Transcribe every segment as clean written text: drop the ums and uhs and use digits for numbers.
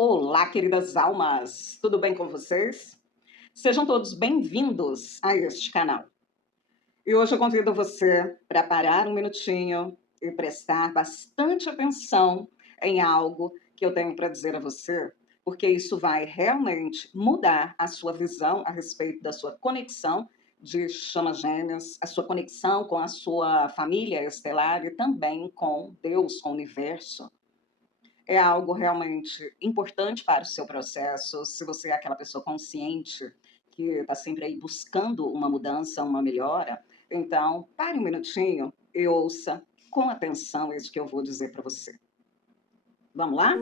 Olá, queridas almas! Tudo bem com vocês? Sejam todos bem-vindos a este canal. E hoje eu convido você para parar um minutinho e prestar bastante atenção em algo que eu tenho para dizer a você, porque isso vai realmente mudar a sua visão a respeito da sua conexão de chamas gêmeas, a sua conexão com a sua família estelar e também com Deus, com o universo. É algo realmente importante para o seu processo. Se você é aquela pessoa consciente que está sempre aí buscando uma mudança, uma melhora, então pare um minutinho e ouça com atenção isso que eu vou dizer para você. Vamos lá?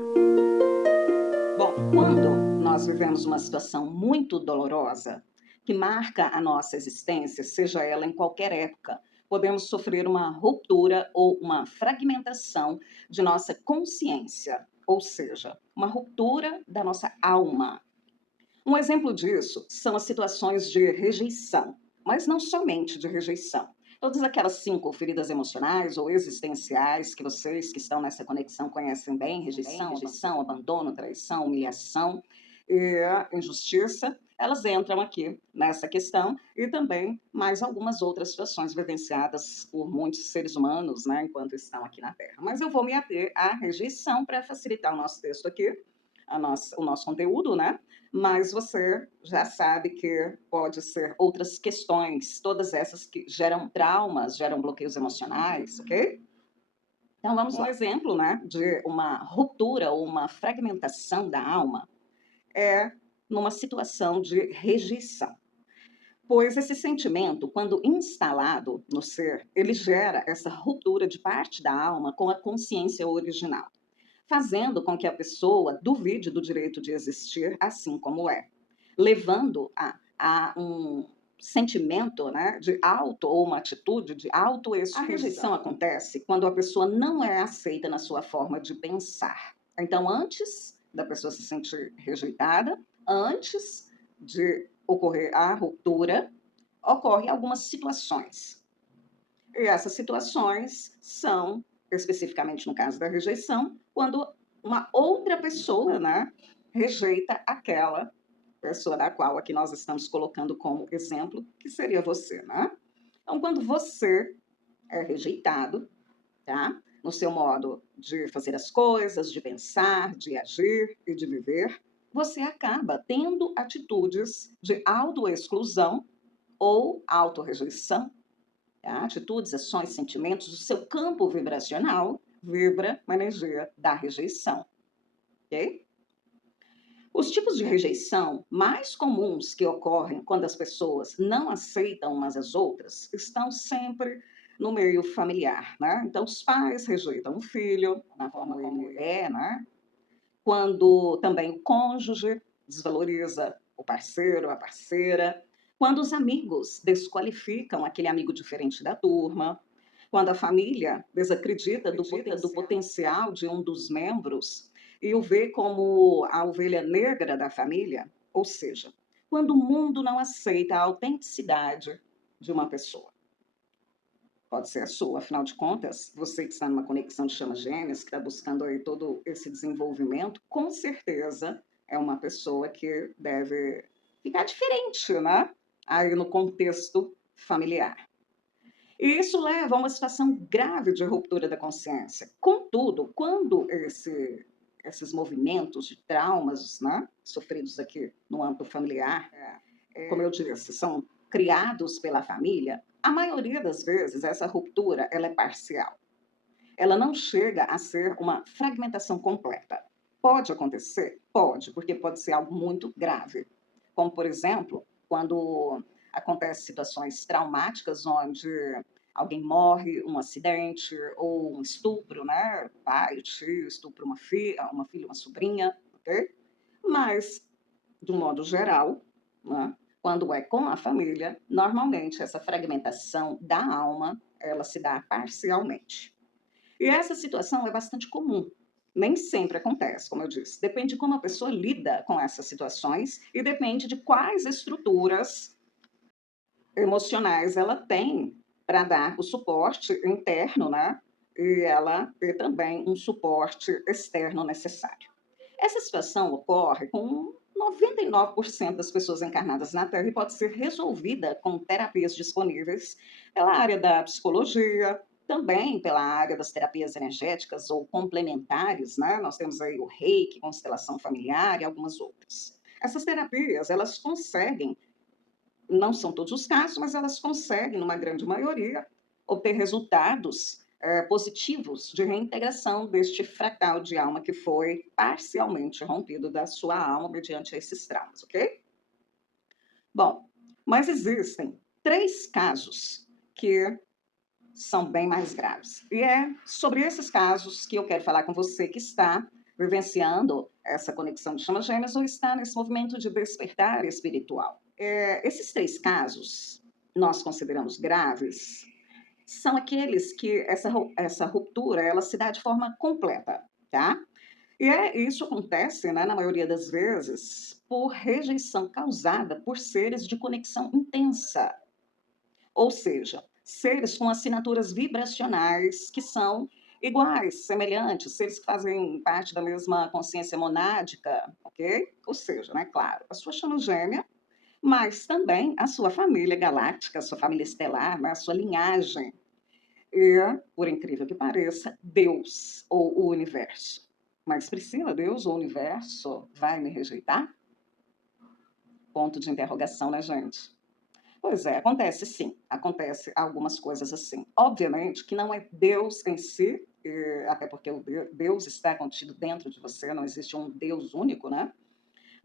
Bom, quando nós vivemos uma situação muito dolorosa, que marca a nossa existência, seja ela em qualquer época, podemos sofrer uma ruptura ou uma fragmentação de nossa consciência, ou seja, uma ruptura da nossa alma. Um exemplo disso são as situações de rejeição, mas não somente de rejeição. Todas aquelas 5 feridas emocionais ou existenciais que vocês que estão nessa conexão conhecem bem, rejeição, abandono, traição, humilhação e injustiça, elas entram aqui nessa questão e também mais algumas outras situações vivenciadas por muitos seres humanos, né, enquanto estão aqui na Terra. Mas eu vou me ater à rejeição para facilitar o nosso texto aqui, o nosso conteúdo, né? Mas você já sabe que pode ser outras questões, todas essas que geram traumas, geram bloqueios emocionais, ok? Então vamos lá. Um exemplo, né, de uma ruptura ou uma fragmentação da alma é numa situação de rejeição. Pois esse sentimento, quando instalado no ser, ele gera essa ruptura de parte da alma com a consciência original, fazendo com que a pessoa duvide do direito de existir assim como é, levando a um sentimento, né, de auto ou uma atitude de autoexclusão. A rejeição acontece quando a pessoa não é aceita na sua forma de pensar. Então, antes da pessoa se sentir rejeitada, antes de ocorrer a ruptura, ocorrem algumas situações. E essas situações são, especificamente no caso da rejeição, quando uma outra pessoa, né, rejeita aquela pessoa da qual aqui nós estamos colocando como exemplo, que seria você, né? Então, quando você é rejeitado, tá? No seu modo de fazer as coisas, de pensar, de agir e de viver, você acaba tendo atitudes de autoexclusão ou autorrejeição, tá? Atitudes, ações, sentimentos, o seu campo vibracional vibra uma energia da rejeição, ok? Os tipos de rejeição mais comuns que ocorrem quando as pessoas não aceitam umas às outras estão sempre no meio familiar, né? Então, os pais rejeitam o filho, na forma como ele é, né? Quando também o cônjuge desvaloriza o parceiro, a parceira, quando os amigos desqualificam aquele amigo diferente da turma, quando a família desacredita do potencial de um dos membros e o vê como a ovelha negra da família, ou seja, quando o mundo não aceita a autenticidade de uma pessoa. Pode ser a sua, afinal de contas, você que está numa conexão de chamas gêmeas, que está buscando aí todo esse desenvolvimento, com certeza é uma pessoa que deve ficar diferente, né? Aí no contexto familiar. E isso leva a uma situação grave de ruptura da consciência. Contudo, quando esses movimentos de traumas, né, sofridos aqui no âmbito familiar, como eu disse, são criados pela família, a maioria das vezes essa ruptura ela é parcial. Ela não chega a ser uma fragmentação completa. Pode acontecer? Pode, porque pode ser algo muito grave. Como, por exemplo, quando acontecem situações traumáticas onde alguém morre, um acidente ou um estupro, né? Pai, tio, estupra uma filha, uma sobrinha, ok? Mas, de um modo geral, né? Quando é com a família, normalmente essa fragmentação da alma, ela se dá parcialmente. E essa situação é bastante comum. Nem sempre acontece, como eu disse. Depende de como a pessoa lida com essas situações e depende de quais estruturas emocionais ela tem para dar o suporte interno, né? E ela ter também um suporte externo necessário. Essa situação ocorre com 99% das pessoas encarnadas na Terra e pode ser resolvida com terapias disponíveis pela área da psicologia, também pela área das terapias energéticas ou complementares, né? Nós temos aí o Reiki, constelação familiar e algumas outras. Essas terapias, elas conseguem, não são todos os casos, mas elas conseguem, numa grande maioria, obter resultados positivos de reintegração deste fractal de alma que foi parcialmente rompido da sua alma mediante esses traumas, ok? Bom, mas existem 3 casos que são bem mais graves. E é sobre esses casos que eu quero falar com você que está vivenciando essa conexão de chamas gêmeas ou está nesse movimento de despertar espiritual. Esses 3 casos nós consideramos graves, são aqueles que essa ruptura ela se dá de forma completa, tá? E isso acontece, né, na maioria das vezes, por rejeição causada por seres de conexão intensa, ou seja, seres com assinaturas vibracionais que são iguais, semelhantes, seres que fazem parte da mesma consciência monádica, ok? Ou seja, né, claro, a sua chama gêmea, mas também a sua família galáctica, a sua família estelar, né, a sua linhagem. E, por incrível que pareça, Deus ou o universo. Mas Priscila, Deus ou o universo vai me rejeitar? Ponto de interrogação, né, gente? Pois é, acontece sim, acontece algumas coisas assim. Obviamente que não é Deus em si, até porque o Deus está contido dentro de você, não existe um Deus único, né?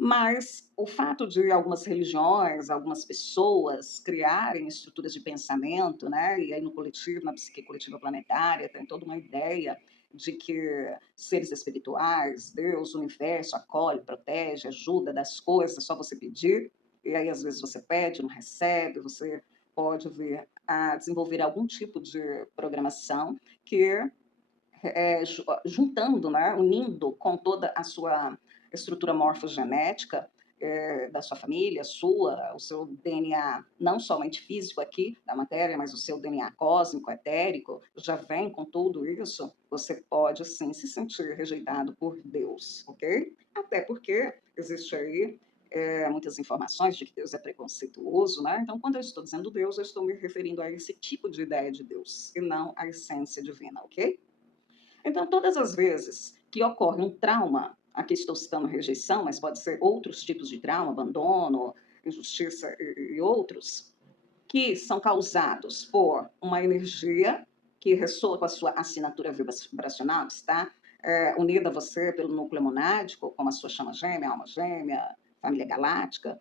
Mas o fato de algumas religiões, algumas pessoas criarem estruturas de pensamento, né? E aí no coletivo, na psique coletiva planetária, tem toda uma ideia de que seres espirituais, Deus, o universo, acolhe, protege, ajuda das coisas, é só você pedir. E aí às vezes você pede, não recebe, você pode vir a desenvolver algum tipo de programação que juntando, né, unindo com toda a sua estrutura morfogenética da sua família, sua, o seu DNA, não somente físico aqui da matéria, mas o seu DNA cósmico, etérico, já vem com tudo isso, você pode sim se sentir rejeitado por Deus, ok? Até porque existe aí muitas informações de que Deus é preconceituoso, né? Então, quando eu estou dizendo Deus, eu estou me referindo a esse tipo de ideia de Deus, e não à essência divina, ok? Então, todas as vezes que ocorre um trauma, aqui estou citando rejeição, mas pode ser outros tipos de trauma, abandono, injustiça e outros, que são causados por uma energia que ressoa com a sua assinatura vibracional, que está unida a você pelo núcleo monádico, como a sua chama gêmea, alma gêmea, família galáctica,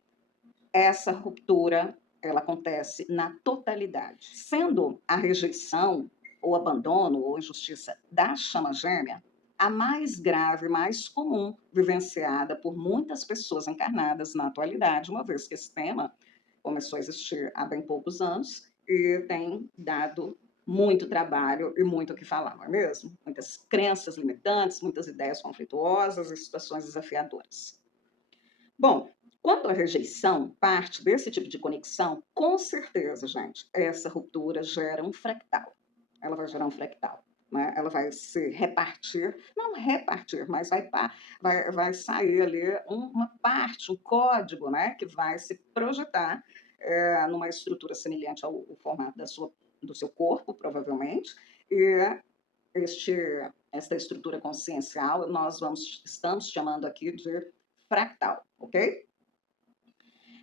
essa ruptura ela acontece na totalidade. Sendo a rejeição, ou abandono, ou injustiça da chama gêmea a mais grave, mais comum vivenciada por muitas pessoas encarnadas na atualidade, uma vez que esse tema começou a existir há bem poucos anos e tem dado muito trabalho e muito o que falar, não é mesmo? Muitas crenças limitantes, muitas ideias conflituosas e situações desafiadoras. Bom, quando a rejeição parte desse tipo de conexão, com certeza, gente, essa ruptura gera um fractal. Ela vai gerar um fractal. Né? Ela vai se repartir, não repartir, mas vai sair ali uma parte, um código, né, que vai se projetar numa estrutura semelhante ao formato do seu corpo, provavelmente, e este, esta estrutura consciencial estamos chamando aqui de fractal, ok?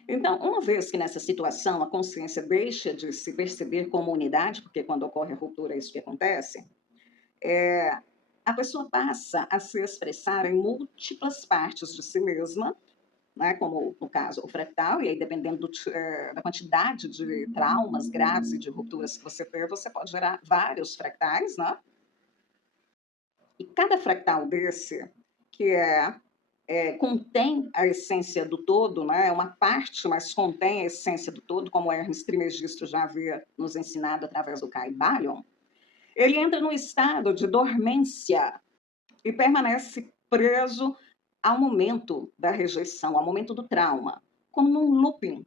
Então, uma vez que nessa situação a consciência deixa de se perceber como unidade, porque quando ocorre a ruptura é isso que acontece, a pessoa passa a se expressar em múltiplas partes de si mesma, né, como no caso o fractal, e aí dependendo da quantidade de traumas graves e de rupturas que você ter, você pode gerar vários fractais, né? E cada fractal desse, que contém a essência do todo, né? É uma parte, mas contém a essência do todo, como Hermes Trismegisto já havia nos ensinado através do Kybalion, ele entra num estado de dormência e permanece preso ao momento da rejeição, ao momento do trauma, como num looping,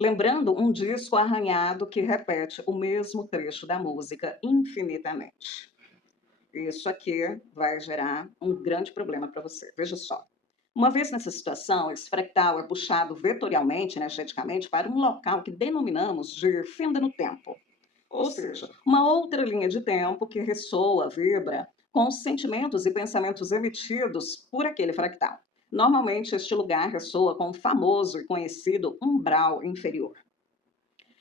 lembrando um disco arranhado que repete o mesmo trecho da música infinitamente. Isso aqui vai gerar um grande problema para você. Veja só. Uma vez nessa situação, esse fractal é puxado vetorialmente, energeticamente, para um local que denominamos de fenda no tempo. Ou seja, uma outra linha de tempo que ressoa, vibra, com os sentimentos e pensamentos emitidos por aquele fractal. Normalmente, este lugar ressoa com o famoso e conhecido umbral inferior.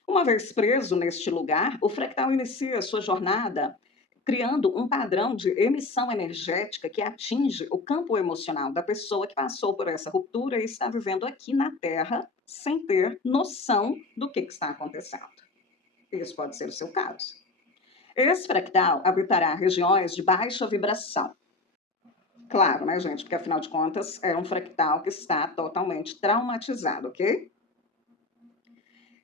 Uma vez preso neste lugar, o fractal inicia sua jornada criando um padrão de emissão energética que atinge o campo emocional da pessoa que passou por essa ruptura e está vivendo aqui na Terra sem ter noção do que está acontecendo. Isso pode ser o seu caso. Esse fractal habitará regiões de baixa vibração. Claro, né, gente? Porque afinal de contas é um fractal que está totalmente traumatizado, ok?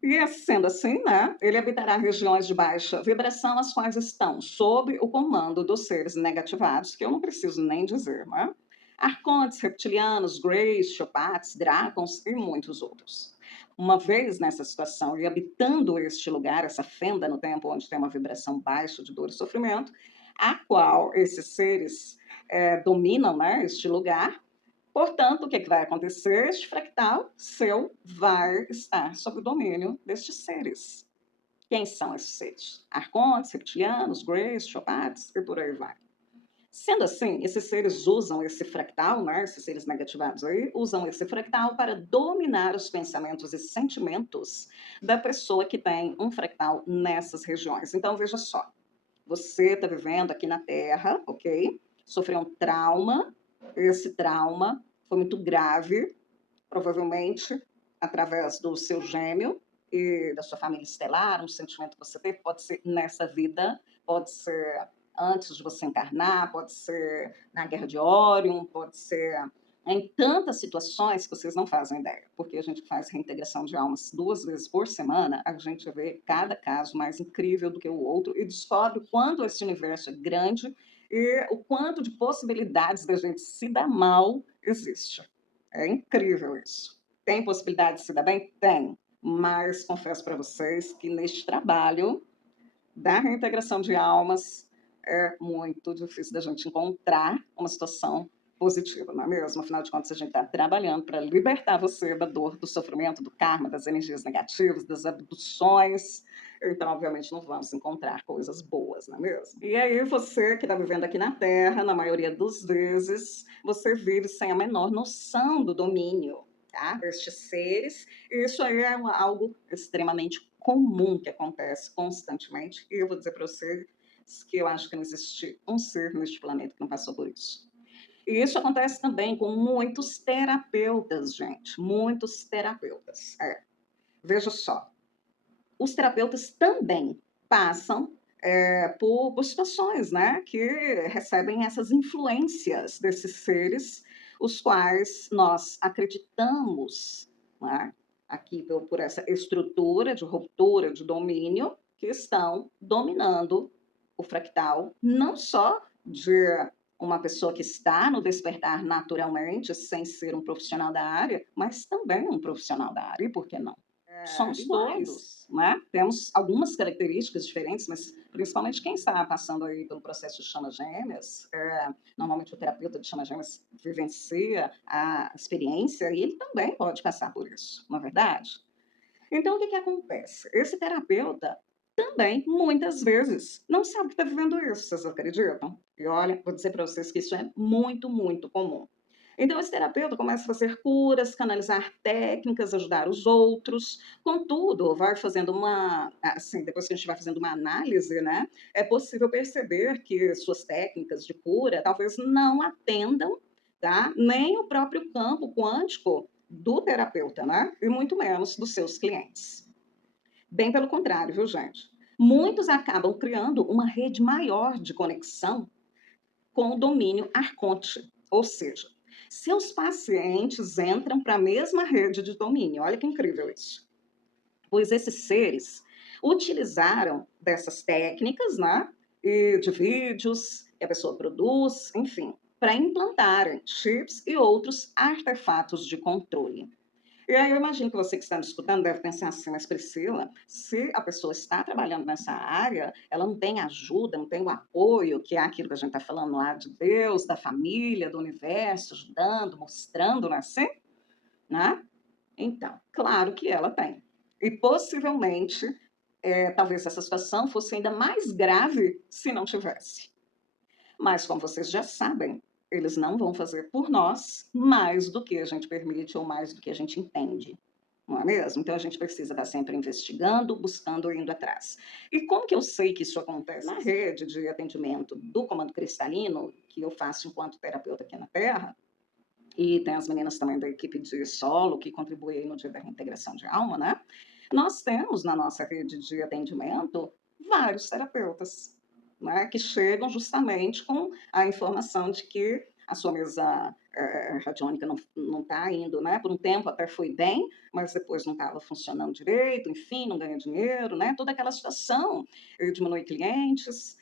E sendo assim, né, ele habitará regiões de baixa vibração, as quais estão sob o comando dos seres negativados, que eu não preciso nem dizer, né? Arcontes, reptilianos, greys, chopates, dracons e muitos outros. Uma vez nessa situação e habitando este lugar, essa fenda no tempo onde tem uma vibração baixa de dor e sofrimento, a qual esses seres dominam, né, este lugar. Portanto, o que vai acontecer? Este fractal seu vai estar sob o domínio destes seres. Quem são esses seres? Arcontes, reptilianos, greys, chopates e por aí vai. Sendo assim, esses seres usam esse fractal, né, esses seres negativados aí, usam esse fractal para dominar os pensamentos e sentimentos da pessoa que tem um fractal nessas regiões. Então, veja só, você está vivendo aqui na Terra, ok? Sofreu um trauma, esse trauma foi muito grave, provavelmente através do seu gêmeo e da sua família estelar, um sentimento que você teve, pode ser nessa vida, pode ser antes de você encarnar, pode ser na Guerra de Órion, pode ser em tantas situações que vocês não fazem ideia, porque a gente faz reintegração de almas 2 vezes por semana, a gente vê cada caso mais incrível do que o outro e descobre o quanto esse universo é grande e o quanto de possibilidades da gente se dar mal existe. É incrível isso. Tem possibilidade de se dar bem? Tem. Mas confesso para vocês que neste trabalho da reintegração de almas é muito difícil da gente encontrar uma situação positiva, não é mesmo? Afinal de contas, a gente está trabalhando para libertar você da dor, do sofrimento, do karma, das energias negativas, das abduções. Então, obviamente, não vamos encontrar coisas boas, não é mesmo? E aí, você que está vivendo aqui na Terra, na maioria das vezes, você vive sem a menor noção do domínio, tá, destes seres. Isso aí é algo extremamente comum que acontece constantemente. E eu vou dizer para vocês que eu acho que não existe um ser neste planeta que não passou por isso. E isso acontece também com muitos terapeutas, gente. Muitos terapeutas. Veja só, os terapeutas também passam por situações, né, que recebem essas influências desses seres, os quais nós acreditamos, né, aqui por essa estrutura de ruptura de domínio, que estão dominando o fractal, não só de uma pessoa que está no despertar naturalmente, sem ser um profissional da área, mas também um profissional da área, e por que não? Somos todos, né? Temos algumas características diferentes, mas principalmente quem está passando aí pelo processo de chama gêmeas, normalmente o terapeuta de chama gêmeas vivencia a experiência e ele também pode passar por isso, não é verdade? Então, o que acontece? Esse terapeuta também, muitas vezes, não sabe que está vivendo isso, vocês acreditam? E olha, vou dizer para vocês que isso é muito, muito comum. Então, esse terapeuta começa a fazer curas, canalizar técnicas, ajudar os outros. Contudo, vai fazendo assim, depois que a gente vai fazendo uma análise, né, é possível perceber que suas técnicas de cura talvez não atendam, tá, nem o próprio campo quântico do terapeuta, né, e muito menos dos seus clientes. Bem pelo contrário, viu, gente? Muitos acabam criando uma rede maior de conexão com o domínio arconte, ou seja, seus pacientes entram para a mesma rede de domínio. Olha que incrível isso. Pois esses seres utilizaram dessas técnicas, né, e de vídeos que a pessoa produz, enfim, para implantarem chips e outros artefatos de controle. E aí eu imagino que você que está me escutando deve pensar assim, mas Priscila, se a pessoa está trabalhando nessa área, ela não tem ajuda, não tem o apoio, que é aquilo que a gente está falando lá de Deus, da família, do universo, ajudando, mostrando, não é assim? Né? Então, claro que ela tem. E possivelmente, talvez essa situação fosse ainda mais grave se não tivesse. Mas, como vocês já sabem, eles não vão fazer por nós mais do que a gente permite ou mais do que a gente entende. Não é mesmo? Então a gente precisa estar sempre investigando, buscando, indo atrás. E como que eu sei que isso acontece? Na rede de atendimento do Comando Cristalino, que eu faço enquanto terapeuta aqui na Terra, e tem as meninas também da equipe de solo que contribuem no dia da reintegração de alma, né? Nós temos na nossa rede de atendimento vários terapeutas, né, que chegam justamente com a informação de que a sua mesa radiônica não está indo, né? Por um tempo até foi bem, mas depois não estava funcionando direito, enfim, não ganha dinheiro, né? Toda aquela situação, diminui clientes.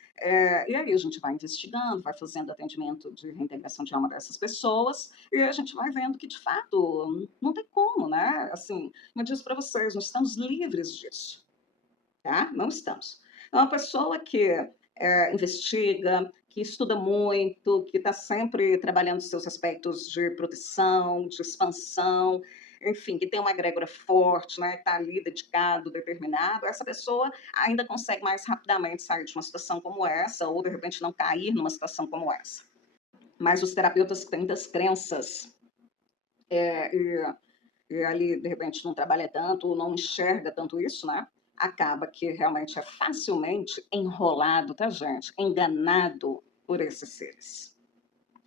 E aí a gente vai investigando, vai fazendo atendimento de reintegração de alma dessas pessoas, e a gente vai vendo que, de fato, não tem como, né? Assim, eu disse para vocês, nós estamos livres disso, tá? Não estamos. É uma pessoa que investiga, que estuda muito, que está sempre trabalhando seus aspectos de proteção, de expansão, enfim, que tem uma egrégora forte, né, que está ali dedicado, determinado, essa pessoa ainda consegue mais rapidamente sair de uma situação como essa, ou de repente não cair numa situação como essa. Mas os terapeutas que têm muitas crenças e ali, de repente, não trabalha tanto, ou não enxerga tanto isso, né? Acaba que realmente é facilmente enrolado, tá, gente? Enganado por esses seres.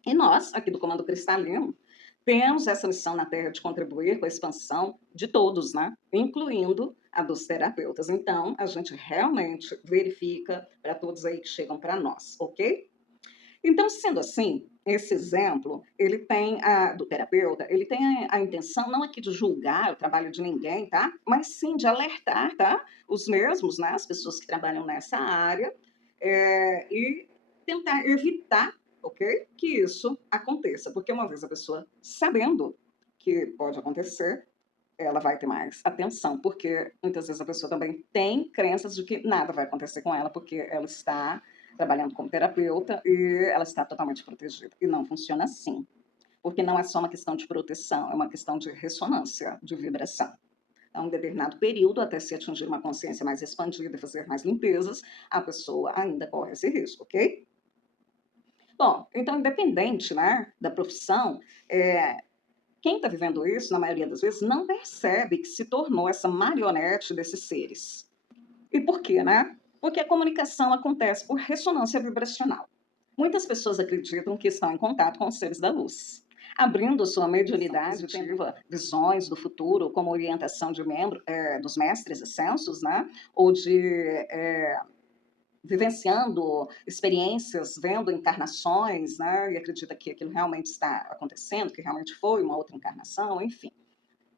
E nós, aqui do Comando Cristalino, temos essa missão na Terra de contribuir com a expansão de todos, né? Incluindo a dos terapeutas. Então, a gente realmente verifica para todos aí que chegam para nós, ok? Então, sendo assim, esse exemplo, ele tem do terapeuta, ele tem a intenção não aqui de julgar o trabalho de ninguém, tá? Mas sim de alertar, tá? Os mesmos, né? As pessoas que trabalham nessa área e tentar evitar, ok? Que isso aconteça, porque uma vez a pessoa sabendo que pode acontecer, ela vai ter mais atenção, porque muitas vezes a pessoa também tem crenças de que nada vai acontecer com ela, porque ela está trabalhando como terapeuta e ela está totalmente protegida. E não funciona assim, porque não é só uma questão de proteção, é uma questão de ressonância, de vibração. A um determinado período, até se atingir uma consciência mais expandida e fazer mais limpezas, a pessoa ainda corre esse risco, ok? Bom, então, independente, né, da profissão, quem está vivendo isso, na maioria das vezes, não percebe que se tornou essa marionete desses seres. E por quê, né? Porque a comunicação acontece por ressonância vibracional. Muitas pessoas acreditam que estão em contato com os seres da luz, abrindo sua mediunidade, tendo visões do futuro, como orientação de dos mestres ascensos, né? Ou de vivenciando experiências, vendo encarnações, né? E acredita que aquilo realmente está acontecendo, que realmente foi uma outra encarnação, enfim.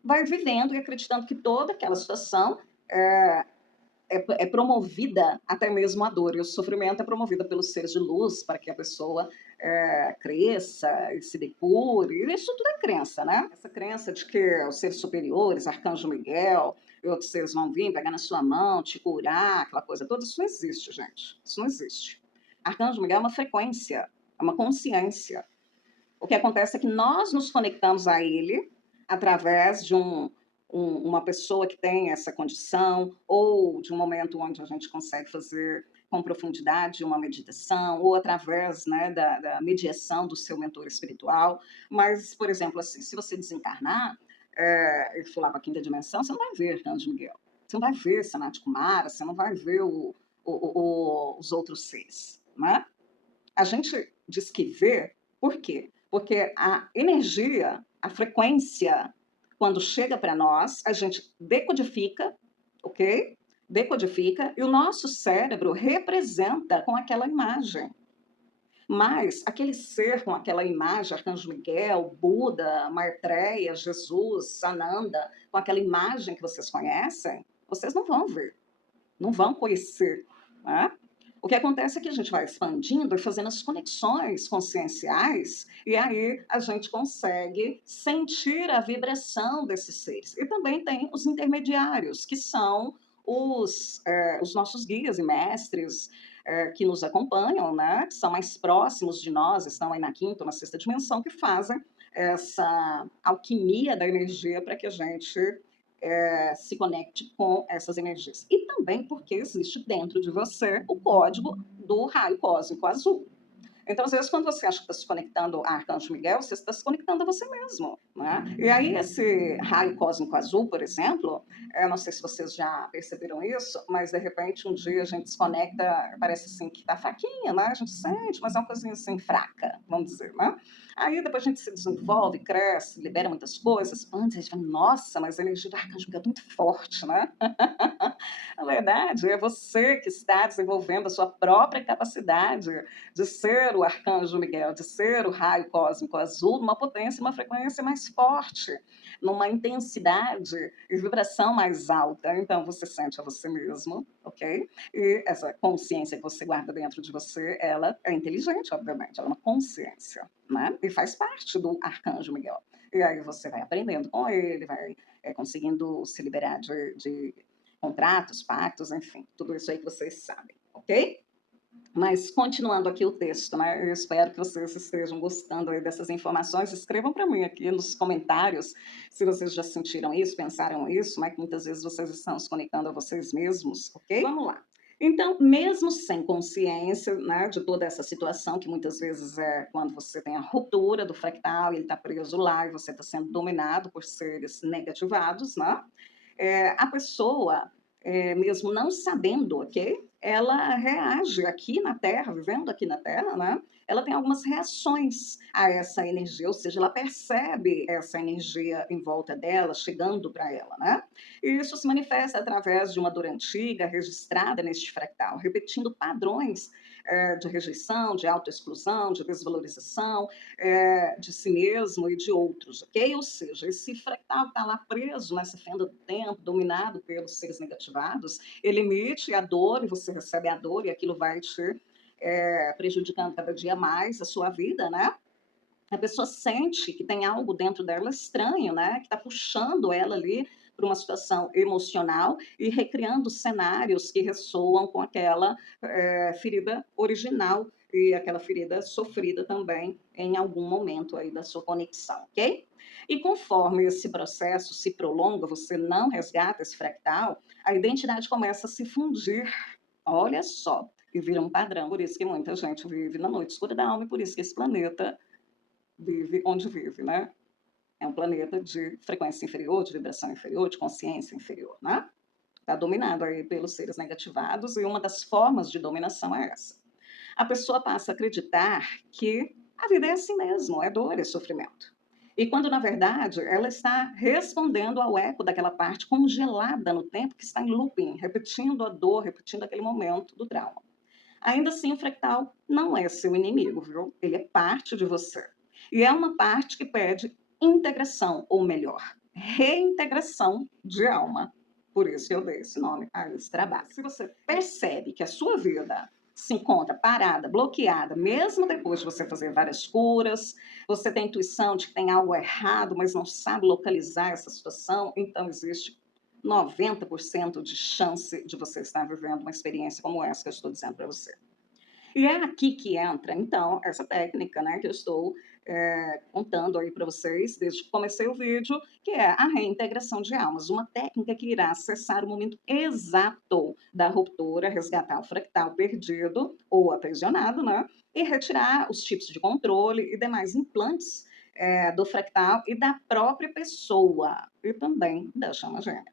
Vai vivendo e acreditando que toda aquela situação é promovida, até mesmo a dor e o sofrimento é promovida pelos seres de luz para que a pessoa cresça e se depure. Isso tudo é crença, né? Essa crença de que os seres superiores, Arcanjo Miguel e outros seres vão vir, pegar na sua mão, te curar, aquela coisa toda, isso não existe, gente. Isso não existe. Arcanjo Miguel é uma frequência, é uma consciência. O que acontece é que nós nos conectamos a ele através de uma pessoa que tem essa condição, ou de um momento onde a gente consegue fazer com profundidade uma meditação, ou através, né, da mediação do seu mentor espiritual. Mas, por exemplo, assim, se você desencarnar e for lá para a quinta dimensão, você não vai ver Arcanjo Miguel, você não vai ver Sanat Kumara, você não vai ver os outros seres, né? A gente diz que vê, por quê? Porque a energia, a frequência, quando chega para nós, a gente decodifica, ok? Decodifica e o nosso cérebro representa com aquela imagem. Mas aquele ser com aquela imagem, Arcanjo Miguel, Buda, Maitreya, Jesus, Sananda, com aquela imagem que vocês conhecem, vocês não vão ver, não vão conhecer, né? O que acontece é que a gente vai expandindo e fazendo as conexões conscienciais, e aí a gente consegue sentir a vibração desses seres. E também tem os intermediários, que são os nossos guias e mestres que nos acompanham, né? Que são mais próximos de nós, estão aí na quinta ou na sexta dimensão, que fazem essa alquimia da energia para que a gente se conecte com essas energias. E também porque existe dentro de você o código do raio cósmico azul. Então, às vezes, quando você acha que está se conectando a Arcanjo Miguel, você está se conectando a você mesmo. Né? E aí, esse raio cósmico azul, por exemplo, eu não sei se vocês já perceberam isso, mas de repente um dia a gente desconecta, parece assim que está fraquinha, né? A gente sente, mas é uma coisinha assim fraca, vamos dizer, né? Aí depois a gente se desenvolve, cresce, libera muitas coisas. Antes a gente fala, nossa, mas a energia do Arcanjo Miguel é muito forte, né? Na verdade, é você que está desenvolvendo a sua própria capacidade de ser o Arcanjo Miguel, de ser o raio cósmico azul, numa potência, uma frequência mais forte, numa intensidade e vibração mais alta. Então, você sente a você mesmo, ok? E essa consciência que você guarda dentro de você, ela é inteligente, obviamente, ela é uma consciência, né? E faz parte do Arcanjo Miguel. E aí você vai aprendendo com ele, vai conseguindo se liberar de contratos, pactos, enfim, tudo isso aí que vocês sabem, ok? Mas continuando aqui o texto, né? Eu espero que vocês estejam gostando aí dessas informações. Escrevam para mim aqui nos comentários se vocês já sentiram isso, pensaram isso, né? Que muitas vezes vocês estão se conectando a vocês mesmos, ok? Vamos lá. Então, mesmo sem consciência, né, de toda essa situação, que muitas vezes é quando você tem a ruptura do fractal, ele está preso lá e você está sendo dominado por seres negativados, né? A pessoa, mesmo não sabendo, ok? Ela reage aqui na Terra, vivendo aqui na Terra, né? Ela tem algumas reações a essa energia, ou seja, ela percebe essa energia em volta dela, chegando para ela, né? E isso se manifesta através de uma dor antiga, registrada neste fractal, repetindo padrões de rejeição, de autoexclusão, de desvalorização, de si mesmo e de outros, ok? Ou seja, esse fractal está lá preso nessa fenda do tempo, dominado pelos seres negativados, ele emite a dor e você recebe a dor e aquilo vai te prejudicando cada dia mais a sua vida, né? A pessoa sente que tem algo dentro dela estranho, né? Que está puxando ela ali para uma situação emocional e recriando cenários que ressoam com aquela ferida original e aquela ferida sofrida também em algum momento aí da sua conexão, ok? E conforme esse processo se prolonga, você não resgata esse fractal, a identidade começa a se fundir. Olha só, e vira um padrão. Por isso que muita gente vive na noite escura da alma e por isso que esse planeta vive onde vive, né? É um planeta de frequência inferior, de vibração inferior, de consciência inferior, né? Está dominado aí pelos seres negativados e uma das formas de dominação é essa. A pessoa passa a acreditar que a vida é assim mesmo, é dor, é sofrimento. E quando, na verdade, ela está respondendo ao eco daquela parte congelada no tempo que está em looping, repetindo a dor, repetindo aquele momento do trauma. Ainda assim, o fractal não é seu inimigo, viu? Ele é parte de você. E é uma parte que pede integração, ou melhor, reintegração de alma. Por isso que eu dei esse nome a esse trabalho. Se você percebe que a sua vida se encontra parada, bloqueada, mesmo depois de você fazer várias curas, você tem a intuição de que tem algo errado, mas não sabe localizar essa situação, então existe 90% de chance de você estar vivendo uma experiência como essa que eu estou dizendo para você. E é aqui que entra, então, essa técnica, né, que eu estou contando aí para vocês desde que comecei o vídeo, que é a reintegração de almas, uma técnica que irá acessar o momento exato da ruptura, resgatar o fractal perdido ou aprisionado, né, e retirar os tipos de controle e demais implantes do fractal e da própria pessoa e também da chama gêmea.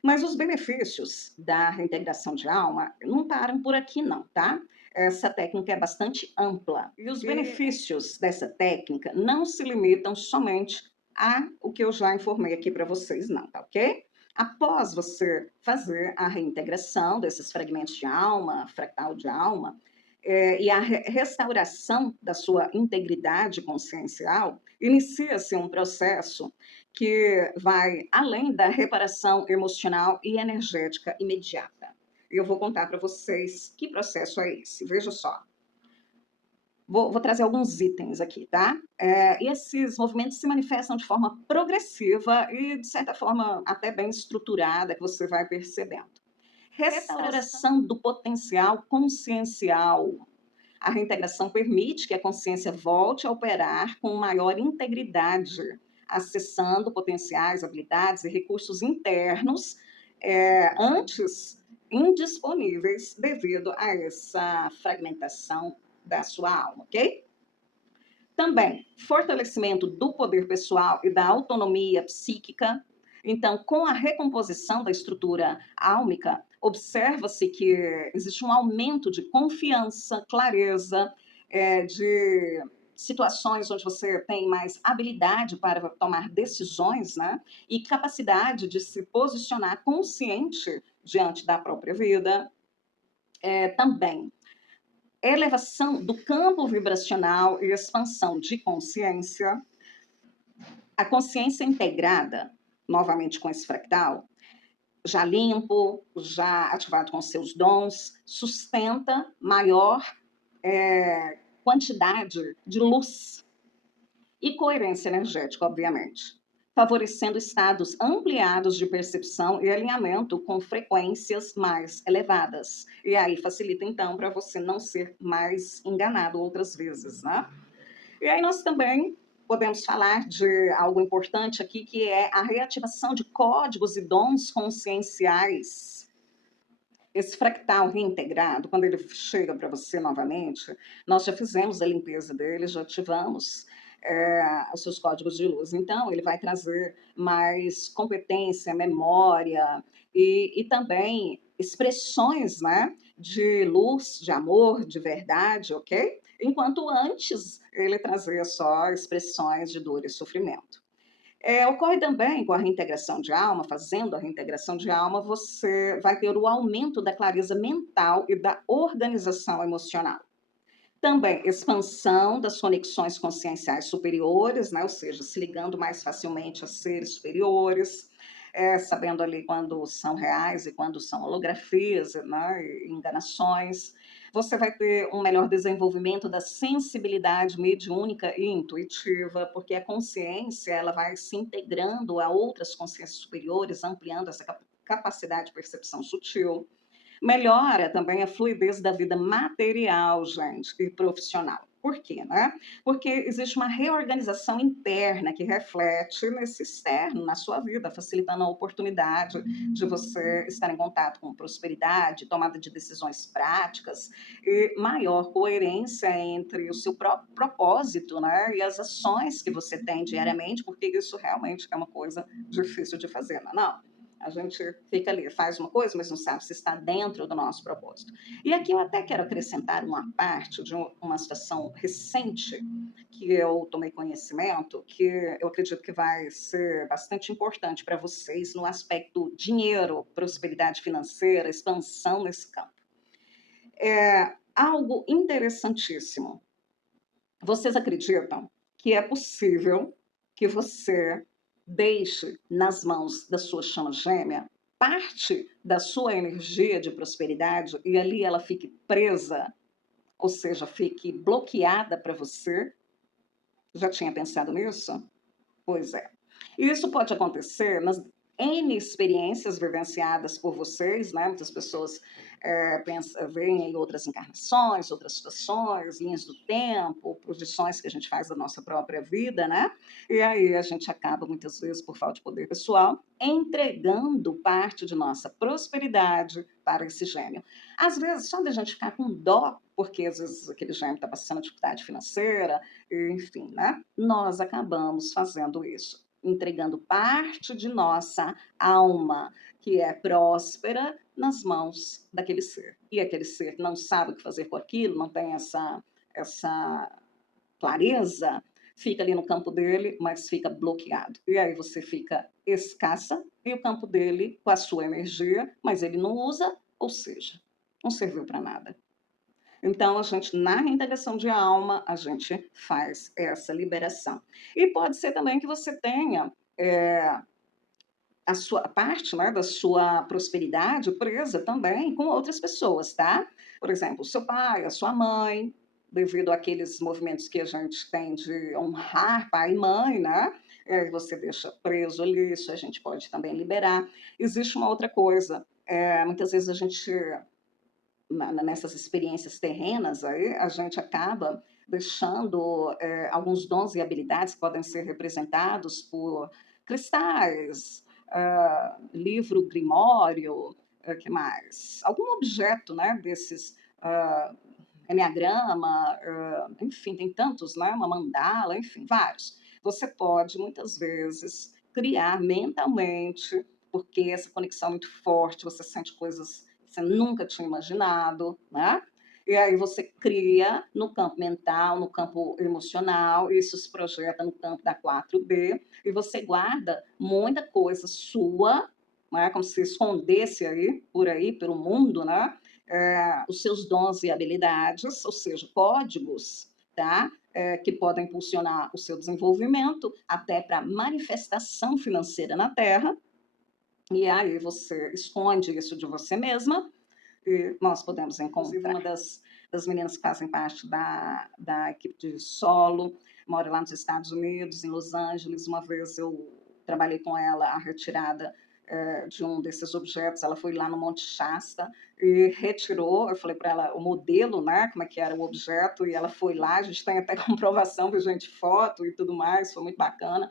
Mas os benefícios da reintegração de alma não param por aqui, não, tá? Essa técnica é bastante ampla. E os benefícios dessa técnica não se limitam somente a o que eu já informei aqui para vocês, não, tá ok? Após você fazer a reintegração desses fragmentos de alma, fractal de alma, e a restauração da sua integridade consciencial, inicia-se um processo que vai além da reparação emocional e energética imediata. Eu vou contar para vocês que processo é esse. Veja só. Vou trazer alguns itens aqui, tá? Esses movimentos se manifestam de forma progressiva e, de certa forma, até bem estruturada, que você vai percebendo. Restauração do potencial consciencial. A reintegração permite que a consciência volte a operar com maior integridade, acessando potenciais, habilidades e recursos internos antes indisponíveis devido a essa fragmentação da sua alma, ok? Também, fortalecimento do poder pessoal e da autonomia psíquica. Então, com a recomposição da estrutura álmica, observa-se que existe um aumento de confiança, clareza, de situações onde você tem mais habilidade para tomar decisões, né? E capacidade de se posicionar consciente diante da própria vida. Também, elevação do campo vibracional e expansão de consciência. A consciência integrada, novamente com esse fractal, já limpo, já ativado com seus dons, sustenta maior quantidade de luz e coerência energética, obviamente, favorecendo estados ampliados de percepção e alinhamento com frequências mais elevadas. E aí facilita, então, para você não ser mais enganado outras vezes, né? E aí nós também podemos falar de algo importante aqui, que é a reativação de códigos e dons conscienciais. Esse fractal reintegrado, quando ele chega para você novamente, nós já fizemos a limpeza dele, já ativamos os seus códigos de luz. Então, ele vai trazer mais competência, memória e também expressões, né, de luz, de amor, de verdade, ok? Enquanto antes ele trazia só expressões de dor e sofrimento. Ocorre também com a reintegração de alma, fazendo a reintegração de alma, você vai ter o aumento da clareza mental e da organização emocional. Também expansão das conexões conscienciais superiores, né? Ou seja, se ligando mais facilmente a seres superiores, sabendo ali quando são reais e quando são holografias, né? E enganações. Você vai ter um melhor desenvolvimento da sensibilidade mediúnica e intuitiva, porque a consciência ela vai se integrando a outras consciências superiores, ampliando essa capacidade de percepção sutil. Melhora também a fluidez da vida material, gente, e profissional. Por quê, né? Porque existe uma reorganização interna que reflete nesse externo, na sua vida, facilitando a oportunidade de você estar em contato com prosperidade, tomada de decisões práticas e maior coerência entre o seu próprio propósito, né? E as ações que você tem diariamente, porque isso realmente é uma coisa difícil de fazer, não é? Não. A gente fica ali, faz uma coisa, mas não sabe se está dentro do nosso propósito. E aqui eu até quero acrescentar uma parte de uma situação recente que eu tomei conhecimento, que eu acredito que vai ser bastante importante para vocês no aspecto dinheiro, prosperidade financeira, expansão nesse campo. Algo interessantíssimo. Vocês acreditam que é possível que você deixe nas mãos da sua chama gêmea parte da sua energia de prosperidade e ali ela fique presa, ou seja, fique bloqueada para você? Já tinha pensado nisso? Pois é. Isso pode acontecer nas N experiências vivenciadas por vocês, né? Muitas pessoas veem em outras encarnações, outras situações, linhas do tempo, projeções que a gente faz da nossa própria vida, né? E aí a gente acaba, muitas vezes, por falta de poder pessoal, entregando parte de nossa prosperidade para esse gêmeo. Às vezes, só da gente ficar com dó, porque às vezes aquele gêmeo está passando dificuldade financeira, enfim, né? Nós acabamos fazendo isso, entregando parte de nossa alma, que é próspera, nas mãos daquele ser. E aquele ser não sabe o que fazer com aquilo, não tem essa clareza, fica ali no campo dele, mas fica bloqueado. E aí você fica escassa e o campo dele com a sua energia, mas ele não usa, ou seja, não serviu para nada. Então, a gente, na reintegração de alma, a gente faz essa liberação. E pode ser também que você tenha a sua parte, né, da sua prosperidade presa também com outras pessoas, tá? Por exemplo, o seu pai, a sua mãe, devido àqueles movimentos que a gente tem de honrar pai e mãe, né? Você deixa preso ali, isso a gente pode também liberar. Existe uma outra coisa, muitas vezes a gente nessas experiências terrenas aí, a gente acaba deixando alguns dons e habilidades que podem ser representados por cristais, livro grimório, que mais? Algum objeto, né, desses enneagrama, enfim, tem tantos, né, uma mandala, enfim, vários. Você pode muitas vezes criar mentalmente, porque essa conexão é muito forte, você sente coisas que você nunca tinha imaginado, né? E aí você cria no campo mental, no campo emocional, isso se projeta no campo da 4D, e você guarda muita coisa sua, né, como se escondesse aí, por aí, pelo mundo, né? Os seus dons e habilidades, ou seja, códigos, tá? Que podem impulsionar o seu desenvolvimento até para manifestação financeira na Terra, e aí você esconde isso de você mesma, e nós podemos encontrar. Inclusive, uma das meninas que fazem parte da equipe de solo, mora lá nos Estados Unidos, em Los Angeles. Uma vez eu trabalhei com ela a retirada de um desses objetos. Ela foi lá no Monte Shasta e retirou. Eu falei para ela o modelo, né, como é que era o objeto, e ela foi lá. A gente tem até comprovação, viu, gente, foto e tudo mais, foi muito bacana.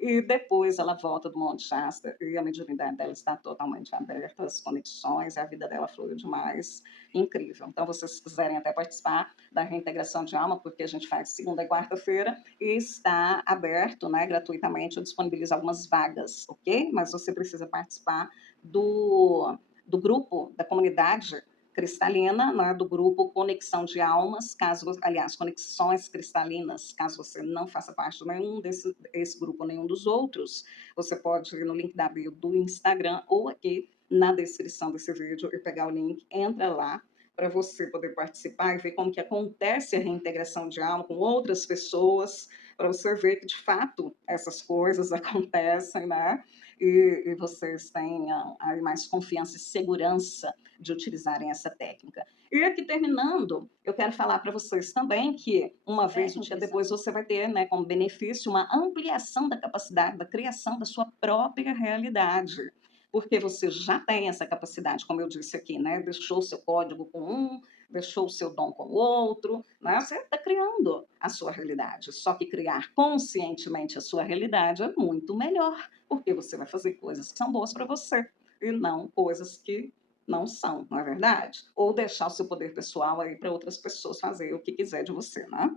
E depois ela volta do Monte Shasta e a mediunidade dela está totalmente aberta, as conexões, a vida dela flui demais, incrível. Então, vocês quiserem até participar da reintegração de alma, porque a gente faz segunda e quarta-feira, e está aberto, né, gratuitamente, eu disponibilizo algumas vagas, ok? Mas você precisa participar do grupo, da comunidade cristalina, né, do grupo Conexão de Almas, aliás, Conexões Cristalinas, caso você não faça parte de nenhum desse grupo, nenhum dos outros, você pode ir no link da bio do Instagram ou aqui na descrição desse vídeo e pegar o link, entra lá para você poder participar e ver como que acontece a reintegração de alma com outras pessoas, para você ver que, de fato, essas coisas acontecem, né? E vocês tenham aí mais confiança e segurança de utilizarem essa técnica. E aqui terminando, eu quero falar para vocês também que uma vez, um dia depois, você vai ter, né, como benefício uma ampliação da capacidade da criação da sua própria realidade. Porque você já tem essa capacidade, como eu disse aqui, né? Deixou o seu código com um, deixou o seu dom com o outro, né? Você está criando a sua realidade. Só que criar conscientemente a sua realidade é muito melhor, porque você vai fazer coisas que são boas para você e não coisas que não são, não é verdade? Ou deixar o seu poder pessoal aí para outras pessoas fazer o que quiser de você, né?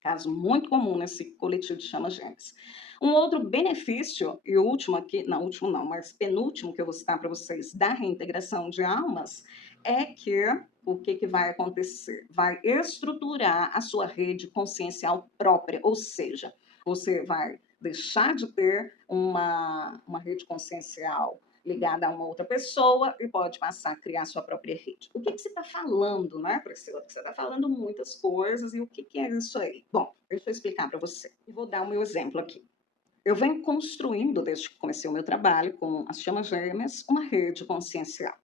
Caso muito comum nesse coletivo de chamas gêmeas. Um outro benefício, e o último aqui, não, último não, mas penúltimo que eu vou citar para vocês da reintegração de almas, é que o que vai acontecer? Vai estruturar a sua rede consciencial própria, ou seja, você vai deixar de ter uma rede consciencial ligada a uma outra pessoa e pode passar a criar sua própria rede. O que você está falando, né, Priscila? Você está falando muitas coisas e o que é isso aí? Bom, deixa eu explicar para você. E vou dar o meu exemplo aqui. Eu venho construindo, desde que comecei o meu trabalho com as chamas gêmeas, uma rede consciencial.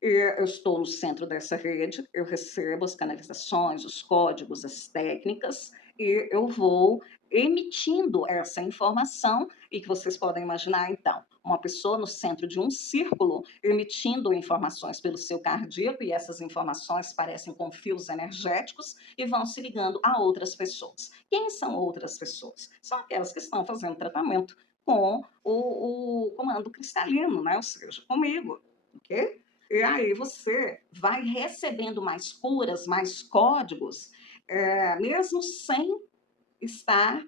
E eu estou no centro dessa rede, eu recebo as canalizações, os códigos, as técnicas, e eu vou emitindo essa informação, e que vocês podem imaginar, então, uma pessoa no centro de um círculo emitindo informações pelo seu cardíaco, e essas informações parecem com fios energéticos e vão se ligando a outras pessoas. Quem são outras pessoas? São aquelas que estão fazendo tratamento com o comando cristalino, né? Ou seja, comigo, ok? E aí você vai recebendo mais curas, mais códigos, mesmo sem estar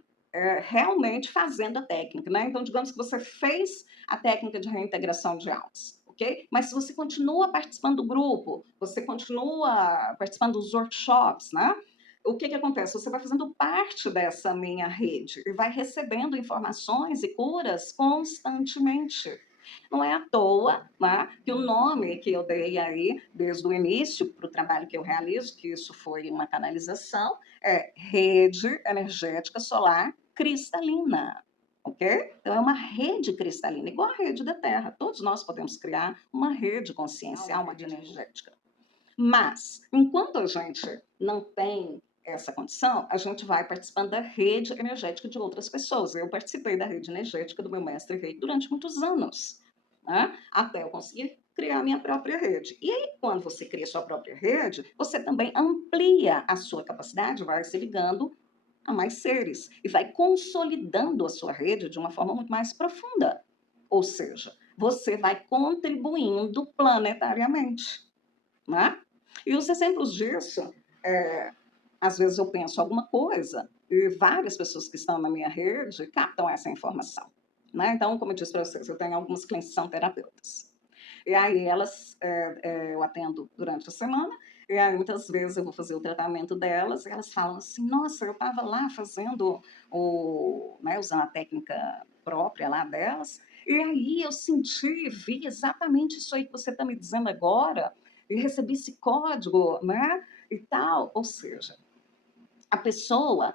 realmente fazendo a técnica, né? Então, digamos que você fez a técnica de reintegração de almas, ok? Mas se você continua participando do grupo, você continua participando dos workshops, né? O que acontece? Você vai fazendo parte dessa minha rede e vai recebendo informações e curas constantemente. Não é à toa, né, que o nome que eu dei aí, desde o início, para o trabalho que eu realizo, que isso foi uma canalização, é Rede Energética Solar Cristalina. ok? Então, é uma rede cristalina, igual a rede da Terra. Todos nós podemos criar uma rede consciencial, uma rede energética. Mas, enquanto a gente não tem essa condição, a gente vai participando da rede energética de outras pessoas. Eu participei da rede energética do meu mestre Reiki durante muitos anos, né? Até eu conseguir criar a minha própria rede. E aí, quando você cria a sua própria rede, você também amplia a sua capacidade, vai se ligando a mais seres e vai consolidando a sua rede de uma forma muito mais profunda. Ou seja, você vai contribuindo planetariamente, né? E os exemplos disso, às vezes eu penso alguma coisa e várias pessoas que estão na minha rede captam essa informação, né? Então, como eu disse para vocês, eu tenho algumas clientes que são terapeutas. E aí eu atendo durante a semana, e aí muitas vezes eu vou fazer o tratamento delas, e elas falam assim, nossa, eu estava lá fazendo né, usando a técnica própria lá delas, e aí eu senti, vi exatamente isso aí que você está me dizendo agora, e recebi esse código, né, e tal. Ou seja, a pessoa,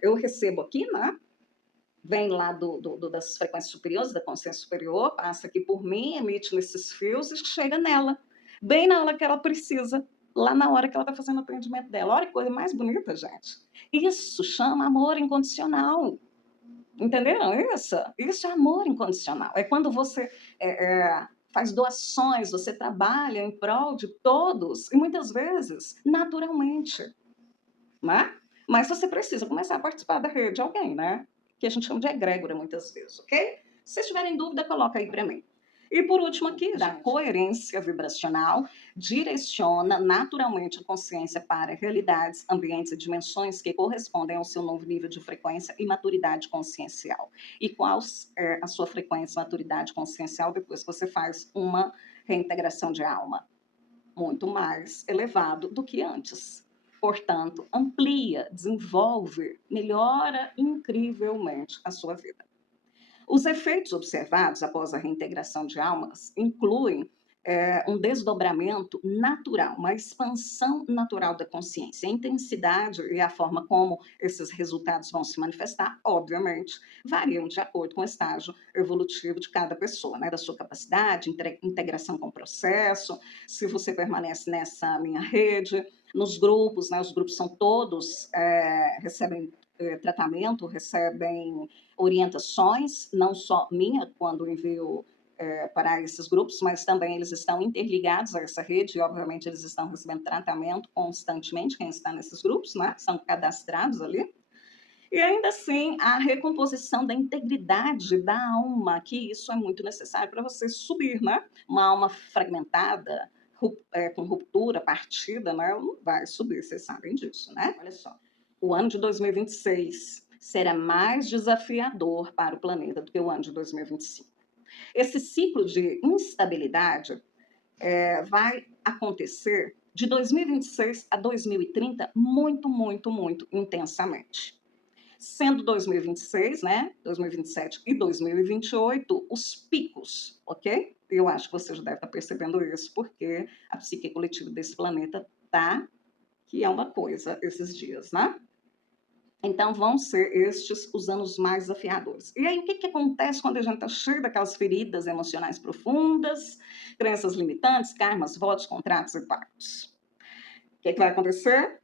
eu recebo aqui, né, vem lá das frequências superiores, da consciência superior, passa aqui por mim, emite nesses fios e chega nela, bem na hora que ela precisa, lá na hora que ela está fazendo o atendimento dela. Olha que coisa mais bonita, gente. Isso chama amor incondicional. Entenderam isso? Isso é amor incondicional. É quando você faz doações, você trabalha em prol de todos, e muitas vezes, naturalmente, né? Mas você precisa começar a participar da rede de alguém, né? Que a gente chama de egrégora muitas vezes, ok? Se vocês tiverem dúvida, coloca aí para mim. E por último aqui, da coerência vibracional, direciona naturalmente a consciência para realidades, ambientes e dimensões que correspondem ao seu novo nível de frequência e maturidade consciencial. E qual é a sua frequência e maturidade consciencial depois que você faz uma reintegração de alma? Muito mais elevado do que antes. Portanto, amplia, desenvolve, melhora incrivelmente a sua vida. Os efeitos observados após a reintegração de almas incluem um desdobramento natural, uma expansão natural da consciência. A intensidade e a forma como esses resultados vão se manifestar, obviamente, variam de acordo com o estágio evolutivo de cada pessoa, né? Da sua capacidade, integração com o processo, se você permanece nessa minha rede, nos grupos, né? Os grupos são todos, recebem tratamento, recebem orientações, não só minha, quando envio para esses grupos, mas também eles estão interligados a essa rede e, obviamente, eles estão recebendo tratamento constantemente, quem está nesses grupos, né? São cadastrados ali. E ainda assim, a recomposição da integridade da alma, que isso é muito necessário para você subir, né? Uma alma fragmentada, com ruptura, partida, né? Não vai subir, vocês sabem disso, né? Olha só, o ano de 2026 será mais desafiador para o planeta do que o ano de 2025. Esse ciclo de instabilidade vai acontecer de 2026 a 2030 muito, muito, muito intensamente. Sendo 2026, né, 2027 e 2028 os picos, ok? Eu acho que você já deve estar percebendo isso, porque a psique coletiva desse planeta tá que é uma coisa esses dias, né? Então, vão ser estes os anos mais desafiadores. E aí, o que acontece quando a gente está cheio daquelas feridas emocionais profundas, crenças limitantes, karmas, votos, contratos e pactos? O que vai acontecer?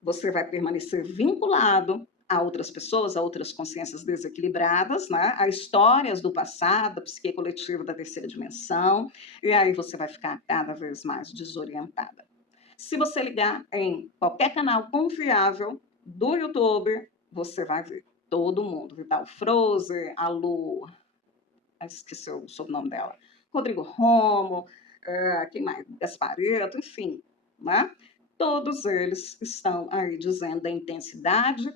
Você vai permanecer vinculado a outras pessoas, a outras consciências desequilibradas, né? A histórias do passado, a psique coletiva da terceira dimensão, e aí você vai ficar cada vez mais desorientada. Se você ligar em qualquer canal confiável do YouTube, você vai ver todo mundo. Vital Froze, a Lu, esqueci o sobrenome dela, Rodrigo Romo, quem mais? Gaspareto, enfim, né? Todos eles estão aí dizendo da intensidade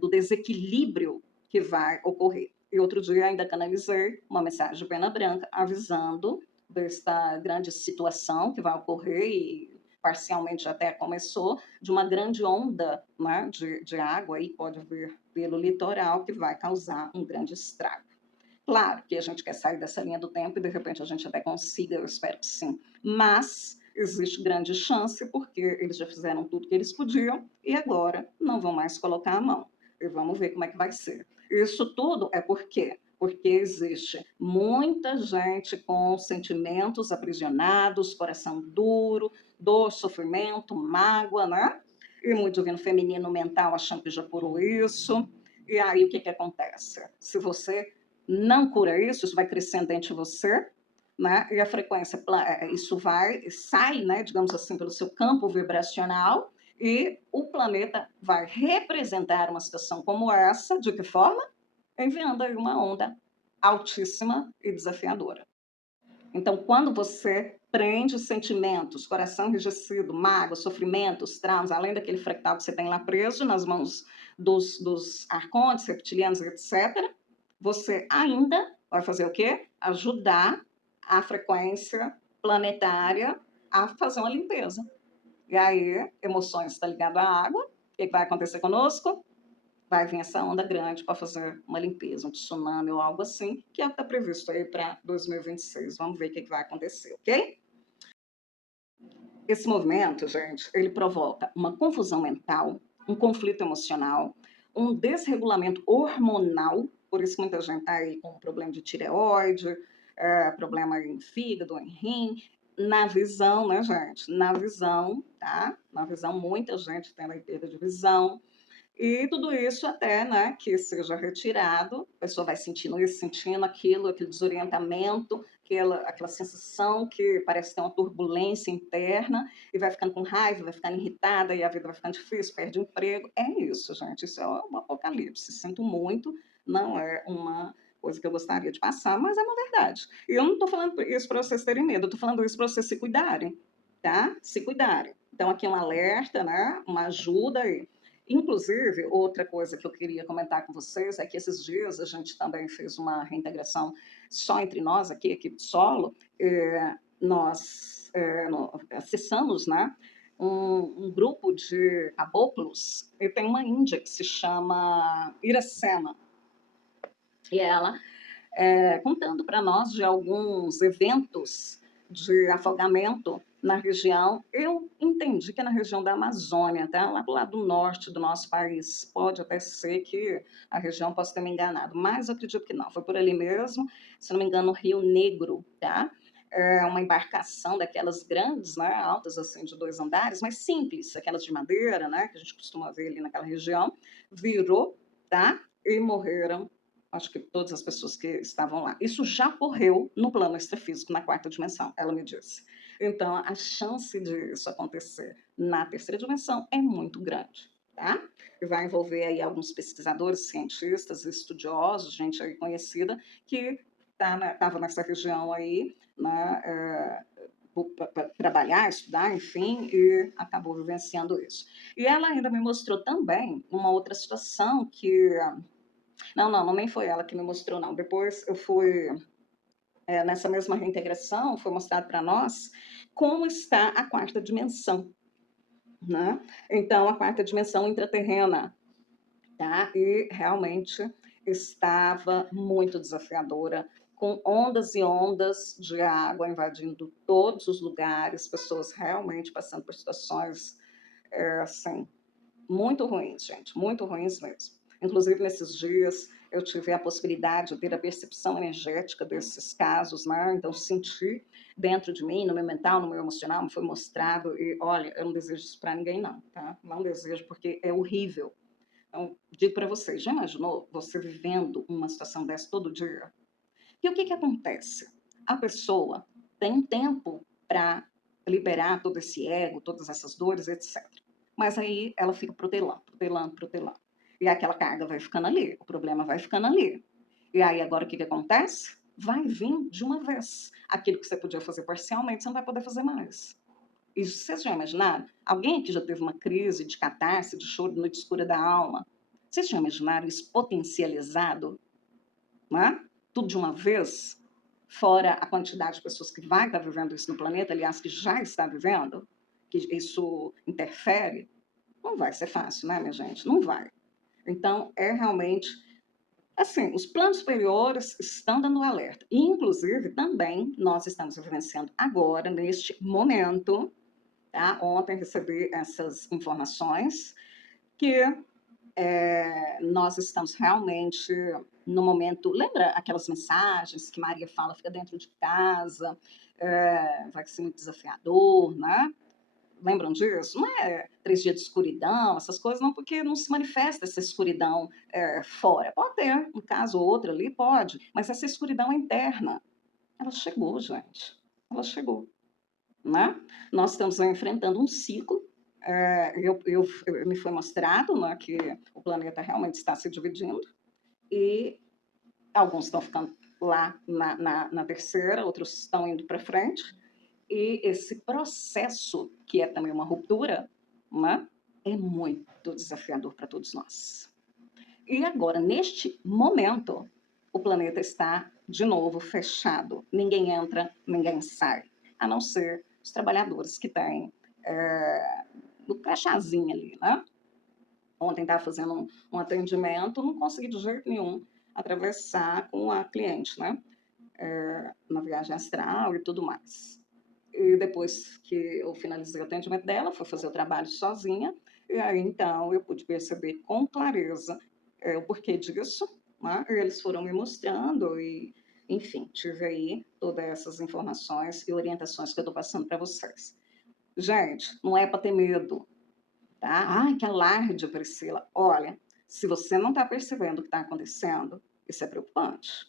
do desequilíbrio que vai ocorrer. E outro dia ainda canalizei uma mensagem de pena branca avisando desta grande situação que vai ocorrer e parcialmente até começou, de uma grande onda, né, de água, aí pode vir pelo litoral, que vai causar um grande estrago. Claro que a gente quer sair dessa linha do tempo e de repente a gente até consiga, eu espero que sim, mas existe grande chance porque eles já fizeram tudo que eles podiam e agora não vão mais colocar a mão. E vamos ver como é que vai ser. Isso tudo é por quê? Porque existe muita gente com sentimentos aprisionados, coração duro, dor, sofrimento, mágoa, né? E muito divino feminino mental achando que já curou isso. E aí o que, que acontece? Se você não cura isso, isso vai crescendo dentro de você, né? E a frequência, isso sai, né, digamos assim, pelo seu campo vibracional, e o planeta vai representar uma situação como essa, de que forma? Enviando aí uma onda altíssima e desafiadora. Então, quando você prende sentimentos, coração enrijecido, mágoa, sofrimentos, traumas, além daquele fractal que você tem lá preso nas mãos dos arcontes, reptilianos, etc., você ainda vai fazer o quê? Ajudar a frequência planetária a fazer uma limpeza. E aí, emoções está ligado à água. O que vai acontecer conosco? Vai vir essa onda grande para fazer uma limpeza, um tsunami ou algo assim, que é o que está previsto aí para 2026. Vamos ver o que vai acontecer, ok? Esse movimento, gente, ele provoca uma confusão mental, um conflito emocional, um desregulamento hormonal, por isso muita gente está aí com problema de tireoide, problema em fígado, em rim, na visão, né, gente? Na visão, tá? Na visão, muita gente tem aí perda de visão, e tudo isso até, né, que seja retirado, a pessoa vai sentindo isso, sentindo aquilo, aquele desorientamento, aquela sensação que parece ter uma turbulência interna, e vai ficando com raiva, vai ficando irritada, e a vida vai ficando difícil, perde emprego. É isso, gente, isso é um apocalipse. Sinto muito, não é uma coisa que eu gostaria de passar, mas é uma verdade. E eu não estou falando isso para vocês terem medo, eu estou falando isso para vocês se cuidarem, tá? Se cuidarem. Então, aqui é um alerta, né, uma ajuda aí. Inclusive, outra coisa que eu queria comentar com vocês é que esses dias a gente também fez uma reintegração só entre nós aqui, equipe solo. Nós acessamos, né, um grupo de caboclos, e tem uma índia que se chama Iracema, e ela contando para nós de alguns eventos de afogamento na região. Eu entendi que é na região da Amazônia, tá? Lá do lado norte do nosso país. Pode até ser que a região possa ter me enganado, mas eu acredito que não. Foi por ali mesmo, se não me engano, no Rio Negro, tá? É uma embarcação daquelas grandes, né, altas assim, de 2 andares, mas simples, aquelas de madeira, né, que a gente costuma ver ali naquela região, virou, tá? E morreram, acho que todas as pessoas que estavam lá. Isso já ocorreu no plano extrafísico, na 4ª dimensão, ela me disse. Então, a chance disso acontecer na 3ª dimensão é muito grande, tá? E vai envolver aí alguns pesquisadores, cientistas, estudiosos, gente aí conhecida, que estava nessa região aí, né, para trabalhar, estudar, enfim, e acabou vivenciando isso. E ela ainda me mostrou também uma outra situação que não, nem foi ela que me mostrou, não. Depois eu fui, nessa mesma reintegração, foi mostrado para nós como está a 4ª dimensão, né? Então, a 4ª dimensão intraterrena, tá? E realmente estava muito desafiadora, com ondas e ondas de água invadindo todos os lugares, pessoas realmente passando por situações, assim, muito ruins, gente, muito ruins mesmo. Inclusive, nesses dias, eu tive a possibilidade de ter a percepção energética desses casos, né? Então, senti dentro de mim, no meu mental, no meu emocional, me foi mostrado, e olha, eu não desejo isso para ninguém, não, tá? Não desejo, porque é horrível. Então, digo para vocês, já imaginou você vivendo uma situação dessa todo dia? E o que acontece? A pessoa tem um tempo para liberar todo esse ego, todas essas dores, etc. Mas aí ela fica protelando, protelando, protelando. E aquela carga vai ficando ali, o problema vai ficando ali. E aí agora o que acontece? Vai vir de uma vez. Aquilo que você podia fazer parcialmente, você não vai poder fazer mais. E vocês já imaginaram? Alguém que já teve uma crise de catarse, de choro, de noite escura da alma, vocês já imaginaram isso potencializado, né? Tudo de uma vez, fora a quantidade de pessoas que vai estar vivendo isso no planeta, aliás, que já está vivendo, que isso interfere? Não vai ser fácil, né, minha gente? Não vai. Então, é realmente assim, os planos superiores estão dando alerta. E, inclusive, também nós estamos vivenciando agora, neste momento, tá? Ontem recebi essas informações, que nós estamos realmente no momento. Lembra aquelas mensagens que Maria fala, fica dentro de casa, vai ser muito desafiador, né? Lembram disso? Não é 3 dias de escuridão, essas coisas, não, porque não se manifesta essa escuridão fora. Pode ter, um caso ou outro ali, pode, mas essa escuridão é interna. Ela chegou, gente. Ela chegou, né? Nós estamos enfrentando um ciclo. Me foi mostrado, né, que o planeta realmente está se dividindo e alguns estão ficando lá na terceira, outros estão indo para frente. E esse processo, que é também uma ruptura, né, é muito desafiador para todos nós. E agora, neste momento, o planeta está de novo fechado. Ninguém entra, ninguém sai, a não ser os trabalhadores que têm no crachazinho ali, né? Ontem estava fazendo um atendimento, não consegui de jeito nenhum atravessar com a cliente, né? Na viagem astral e tudo mais. E depois que eu finalizei o atendimento dela, fui fazer o trabalho sozinha, e aí então eu pude perceber com clareza o porquê disso, né? Eles foram me mostrando e, enfim, tive aí todas essas informações e orientações que eu estou passando para vocês. Gente, não é para ter medo, tá? Ai, que alarde, Priscila. Olha, se você não está percebendo o que está acontecendo, isso é preocupante,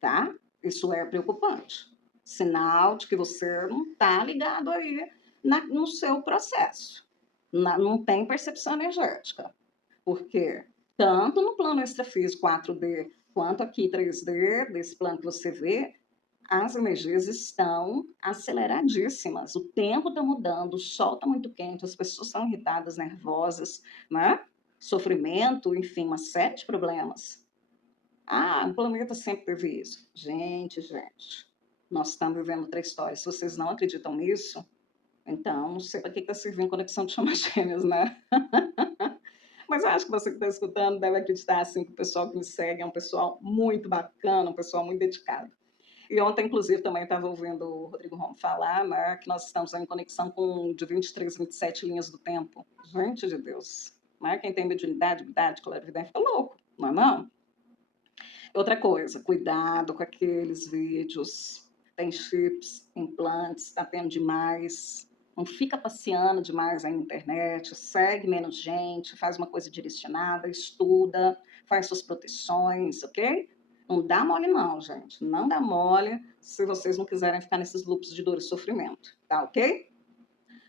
tá? Isso é preocupante. Sinal de que você não está ligado aí no seu processo. Não tem percepção energética. Porque tanto no plano extrafísico 4D, quanto aqui 3D, desse plano que você vê, as energias estão aceleradíssimas. O tempo está mudando, o sol está muito quente, as pessoas estão irritadas, nervosas, né? Sofrimento, enfim, uma série de problemas. O planeta sempre teve isso. Gente, nós estamos vivendo outra história. Se vocês não acreditam nisso, então não sei para que está servindo conexão de chamas gêmeas, né? Mas eu acho que você que está escutando deve acreditar assim, que o pessoal que me segue é um pessoal muito bacana, um pessoal muito dedicado. E ontem, inclusive, também estava ouvindo o Rodrigo Romo falar, né, que nós estamos em conexão com de 23, 27 linhas do tempo. Gente de Deus, né? Quem tem mediunidade, habilidade, clarividência, fica louco, não é não? Outra coisa, cuidado com aqueles vídeos, tem chips, implantes, está tendo demais. Não fica passeando demais aí na internet, segue menos gente, faz uma coisa direcionada, estuda, faz suas proteções, ok? Não dá mole não, gente. Não dá mole se vocês não quiserem ficar nesses loops de dor e sofrimento, tá ok?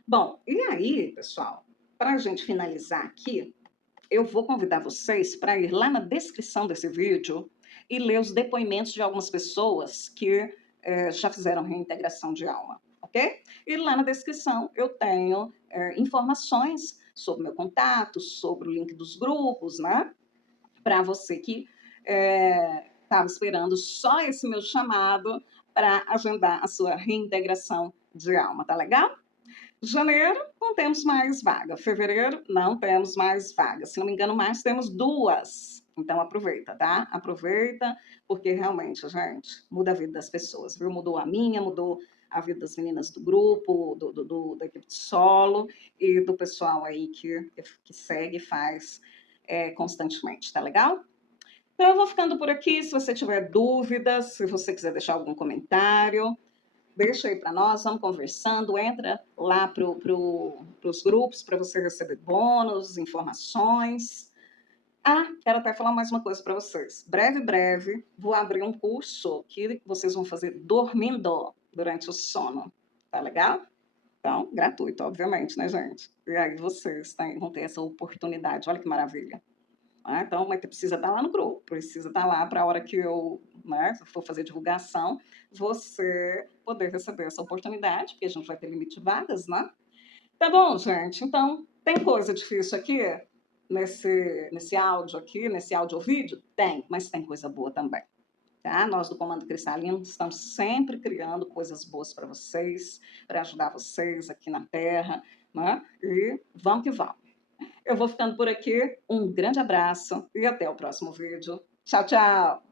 Bom, e aí, pessoal, para a gente finalizar aqui, eu vou convidar vocês para ir lá na descrição desse vídeo e ler os depoimentos de algumas pessoas que já fizeram reintegração de alma, ok? E lá na descrição eu tenho informações sobre meu contato, sobre o link dos grupos, né? Para você que estava esperando só esse meu chamado para agendar a sua reintegração de alma, tá legal? Janeiro, não temos mais vaga. Fevereiro, não temos mais vaga. Se não me engano, mais temos 2. Então, aproveita, tá? Aproveita, porque realmente, gente, muda a vida das pessoas, viu? Mudou a minha, mudou a vida das meninas do grupo, da equipe de solo e do pessoal aí que segue e faz constantemente, tá legal? Então, eu vou ficando por aqui. Se você tiver dúvidas, se você quiser deixar algum comentário, deixa aí para nós, vamos conversando, entra lá para os grupos para você receber bônus, informações. Quero até falar mais uma coisa para vocês. Breve, vou abrir um curso que vocês vão fazer dormindo durante o sono. Tá legal? Então, gratuito, obviamente, né, gente? E aí vocês vão ter essa oportunidade. Olha que maravilha. Então, mas precisa estar lá no grupo, precisa estar lá para a hora que eu for fazer divulgação, você poder receber essa oportunidade, porque a gente vai ter limite de vagas, né? Tá bom, gente? Então, tem coisa difícil aqui nesse áudio aqui, nesse áudio ou vídeo? Tem, mas tem coisa boa também. Tá? Nós do Comando Cristalino estamos sempre criando coisas boas para vocês, para ajudar vocês aqui na Terra, né? E vamos que vamos. Eu vou ficando por aqui. Um grande abraço e até o próximo vídeo. Tchau, tchau!